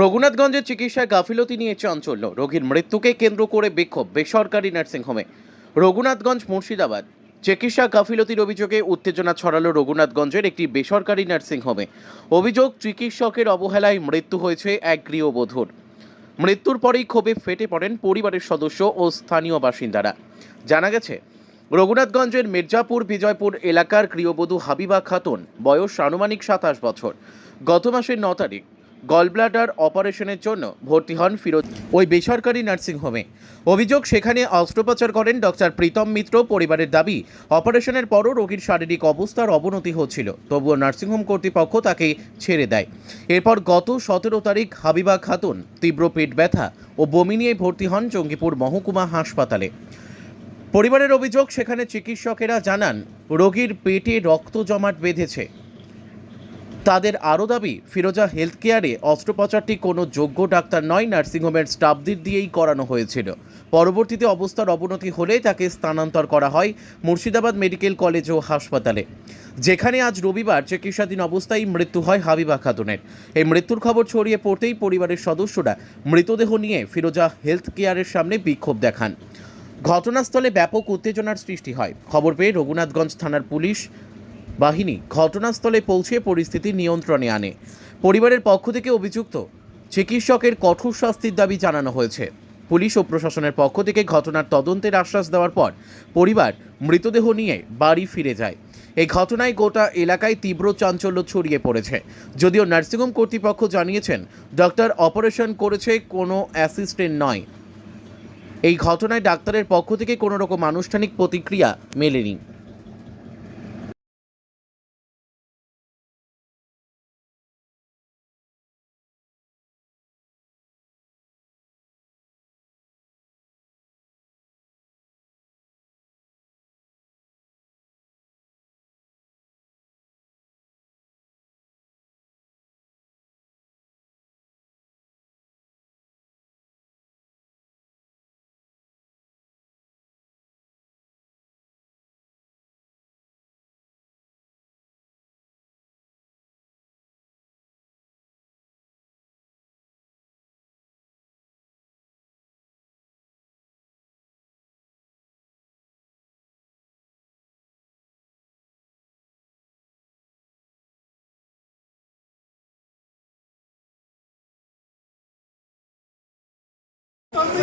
রঘুনাথগঞ্জের চিকিৎসায় গাফিলতি নিয়ে চাঞ্চল্য, রোগীর মৃত্যুকে কেন্দ্র করে বিক্ষোভ বেসরকারি নার্সিংহোমে। রঘুনাথগঞ্জ মুর্শিদাবাদ। চিকিৎসা গাফিলতির অভিযোগে উত্তেজনা ছড়ালো রঘুনাথগঞ্জের একটি বেসরকারি নার্সিংহোমে। অভিযোগ, চিকিৎসকের অবহেলায় মৃত্যু হয়েছে এক গৃহবধূর। মৃত্যুর পরেই ক্ষোভে ফেটে পড়েন পরিবারের সদস্য ও স্থানীয় বাসিন্দারা। জানা গেছে, রঘুনাথগঞ্জের মির্জাপুর বিজয়পুর এলাকার গৃহবধূ হাবিবা খাতুন, বয়স আনুমানিক 27 বছর, গত মাসের 9 তারিখ গলব্লাডার অপারেশনের জন্য ভর্তি হন ফিরোজ ওই বেসরকারি নার্সিংহোমে। অভিযোগ, সেখানে অস্ত্রোপচার করেন ডক্টর প্রীতম মিত্র। পরিবারের দাবি, অপারেশনের পরও রোগীর শারীরিক অবস্থার অবনতি হচ্ছিল, তবুও নার্সিংহোম কর্তৃপক্ষ তাকে ছেড়ে দেয়। এরপর গত 17 তারিখ হাবিবা খাতুন তীব্র পেট ব্যথা ও বমি নিয়ে ভর্তি হন জঙ্গিপুর মহকুমা হাসপাতালে। পরিবারের অভিযোগ, সেখানে চিকিৎসকেরা জানান রোগীর পেটে রক্ত জমাট বেঁধেছে। তাদের আরও দাবি, ফিরোজা হেলথ কেয়ারে অস্ত্রোপচারটি কোনো যোগ্য ডাক্তার নয়, নার্সিংহোমের স্টাফদের দিয়েই করানো হয়েছিল। পরবর্তীতে অবস্থার অবনতি হলে তাকে স্থানান্তর করা হয় মুর্শিদাবাদ মেডিকেল কলেজ ও হাসপাতালে, যেখানে আজ রবিবার চিকিৎসাধীন অবস্থায় মৃত্যু হয় হাবিবা খাতুনের। এই মৃত্যুর খবর ছড়িয়ে পড়তেই পরিবারের সদস্যরা মৃতদেহ নিয়ে ফিরোজা হেলথ কেয়ারের সামনে বিক্ষোভ দেখান। ঘটনাস্থলে ব্যাপক উত্তেজনার সৃষ্টি হয়। খবর পেয়ে রঘুনাথগঞ্জ থানার পুলিশ বাহিনী ঘটনাস্থলে পৌঁছে পরিস্থিতি নিয়ন্ত্রণে আনে। পরিবারের পক্ষ থেকে অভিযুক্ত চিকিৎসকের কঠোর শাস্তির দাবি জানানো হয়েছে। পুলিশ ও প্রশাসনের পক্ষ থেকে ঘটনার তদন্তের আশ্বাস দেওয়ার পর পরিবার মৃতদেহ নিয়ে বাড়ি ফিরে যায়। এই ঘটনায় গোটা এলাকায় তীব্র চাঞ্চল্য ছড়িয়ে পড়েছে। যদিও নার্সিংহোম কর্তৃপক্ষ জানিয়েছেন ডক্টর অপারেশন করেছে, কোনো অ্যাসিস্ট্যান্ট নয়। এই ঘটনায় ডাক্তারের পক্ষ থেকে কোনো রকম আনুষ্ঠানিক প্রতিক্রিয়া মেলেনি।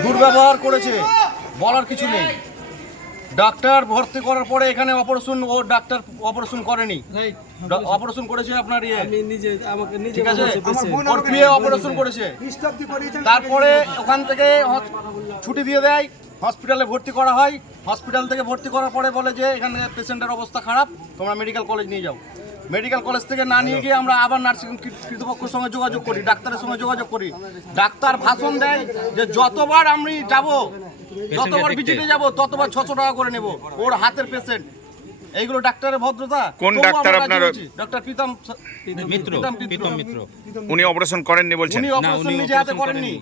দুর্ব্যবহার করেছে, বলার কিছু নেই। ডাক্তার ভর্তি করার পরে এখানে অপারেশন, ও ডাক্তার অপারেশন করেনি, অপারেশন করেছে আপনার ঠিক আছে, ওর পিএ অপারেশন করেছে। তারপরে ওখান থেকে ছুটি দিয়ে দেয়, হসপিটালে ভর্তি করা হয়। হসপিটাল থেকে ভর্তি করার পরে বলে যে এখানে পেশেন্টের অবস্থা খারাপ, তোমরা মেডিকেল কলেজ নিয়ে যাও। মেডিকেল কলেজ থেকে না নিয়ে গিয়ে আমরা আবার নার্সিং কর্তৃপক্ষের সঙ্গে যোগাযোগ করি, ডাক্তারের সঙ্গে যোগাযোগ করি। ডাক্তার ভাষণ দেয় যে যতবার আমি যাব, যতবার ভিজিটে যাব, ততবার 600 টাকা করে নেব, ওর হাতের পেশেন্ট। এইগুলো ডাক্তারের ভদ্রতা? কোন ডাক্তার আপনার? ডক্টর প্রীতম মিত্র। উনি অপারেশন করেননি বলছেন? উনি অপারেশন নিজে হাতে করেননি,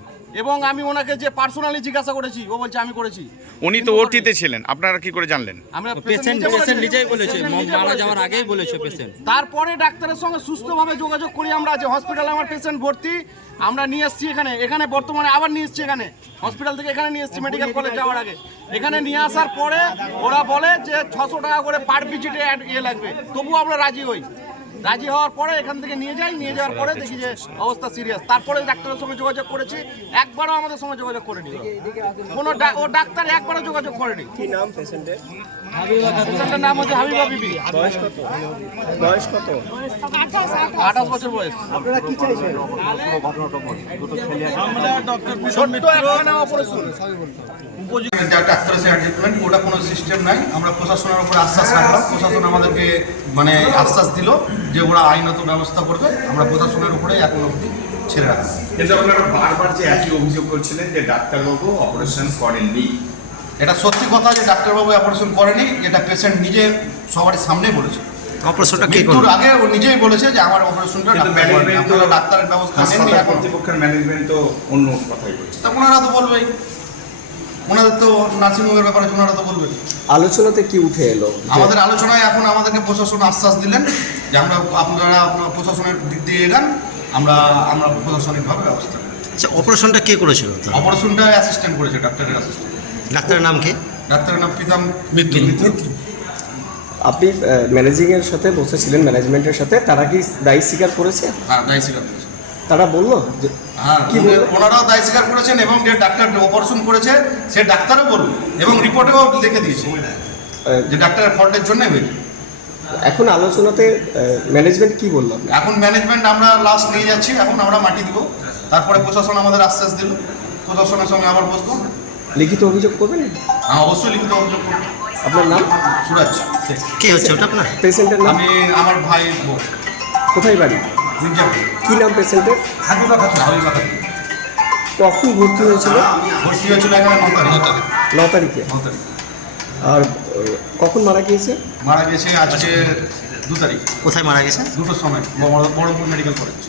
এবং আমি ওনাকে যে পার্সোনালি জিজ্ঞাসা করেছি, ও বলছে আমি করেছি। উনি তো ওটিতে ছিলেন, আপনারা কি করে জানলেন? আমরা পেশেন্ট নিজেই বলেছে, মারা যাওয়ার আগেই বলেছে পেশেন্ট। তারপরে ডাক্তারের সঙ্গে সুস্থভাবে যোগাযোগ করি আমরা, যে হসপিটালে আমার পেশেন্ট ভর্তি, আমরা নিয়ে এসেছি এখানে বর্তমানে আবার নিয়ে এসেছি এখানে হসপিটাল থেকে, এখানে নিয়ে এসেছি মেডিকেল কলেজ যাওয়ার আগে। এখানে নিয়ে আসার পরে ওরা বলে যে 600 টাকা করে পার ভিজিটে লাগবে, তবুও আমরা রাজি হই। রাজি হওয়ার পরে এখান থেকে নিয়ে যাওয়ার পরে দেখি যে অবস্থা সিরিয়াস। তারপরে ডাক্তারের সঙ্গে যোগাযোগ করেছি, একবারও আমাদের সঙ্গে যোগাযোগ করেনি কোনো, ও ডাক্তার একবারও যোগাযোগ করেনি। কি নাম পেশেন্টের? পেশেন্টের নাম হচ্ছে হাবিবা বিবি। বয়স কত? বয়স কত? 28 বছর বয়স। আপনারা কি চাইছেন? আমরা ডক্টর প্রীতম মিত্র একখানা অপারেশন ডাক্তারের ট্রিটমেন্ট, ওটা কোনো সিস্টেম নাই। আমরা প্রশাসনের উপর আশ্বাস রাখলাম, প্রশাসন আমাদেরকে আশ্বাস দিল যে ওরা আইনত ব্যবস্থা করবে। আমরা প্রশাসনের উপরে এখন অবধি ছেড়ে রাখলাম। কিন্তু আপনারা বারবার যে একই অভিযোগ করছিলেন যে ডাক্তারবাবু অপারেশন করেননি, এটা সত্যি কথা যে ডাক্তারবাবু অপারেশন করেনি, যেটা পেশেন্ট নিজে সবারই সামনে বলেছে। অপারেশনটা কে মৃত্যুর আগে ও নিজেই বলেছে যে আমার অপারেশনটা ডাক্তারের ব্যবস্থা নেননি। কর্তৃপক্ষের ম্যানেজমেন্ট তো অন্য কথাই বলছে। তা ওনারা তো বলবেই, ওনাদের তো নার্সিংহোমের ব্যাপারে ওনারা তো বলবেন। আলোচনাতে কি উঠে এলো? আমাদের আলোচনায় এখন আমাদেরকে প্রশাসন আশ্বাস দিলেন যে আপনারা প্রশাসনের দিক দিয়ে এগান, আমরা প্রশাসনিকভাবে ব্যবস্থা করি। আচ্ছা, অপারেশনটা কে করেছিল? অপারেশনটা অ্যাসিস্ট্যান্ট করেছে, ডাক্তারের অ্যাসিস্ট্যান্ট। ডাক্তারের নাম কি? ডাক্তারের নাম প্রীতম মিত্র। আপনি ম্যানেজিংয়ের সাথে বসেছিলেন, ম্যানেজমেন্টের সাথে, তারা কি দায়ী স্বীকার করেছে? হ্যাঁ, দায় স্বীকার করেছে। তারা বললো যে হ্যাঁ, কি বললো? ওনারাও দায় স্বীকার করেছেন এবং যে ডাক্তার অপারেশন করেছে সে ডাক্তারও বলল এবং রিপোর্টেও লিখে দিয়েছে যে ডাক্তারের ফল্টের জন্যই হয়েছে। এখন আলোচনাতে ম্যানেজমেন্ট কি বললো? এখন ম্যানেজমেন্ট আমরা লাস্ট নিয়ে যাচ্ছি, এখন আমরা মাটি দিব, তারপরে প্রশাসন আমাদের আশ্বাস দিল, প্রশাসনের সঙ্গে আবার বসবো। লিখিত অভিযোগ করবেন? হ্যাঁ, অবশ্যই লিখিত অভিযোগ করবো। আপনার নাম? সুরাজ। কি হচ্ছে ওটা আপনার? পেশেন্টের নাম? আমি আমার ভাই বোন। কোথায় বাড়ি? মির্জাপুর। কি নাম পেশেন্টের? হাবিবা খাতুন। হাবিবা খাতুন। কখন ভর্তি হয়েছিল? ভর্তি হয়েছিল এখানে 9 তারিখ। 9 তারিখে। 9 তারিখ। আর কখন মারা গিয়েছে? মারা গেছে আজকে 2 তারিখ, কোথায় মারা গেছে? 2টোর সময় বহরমপুর মেডিকেল কলেজ।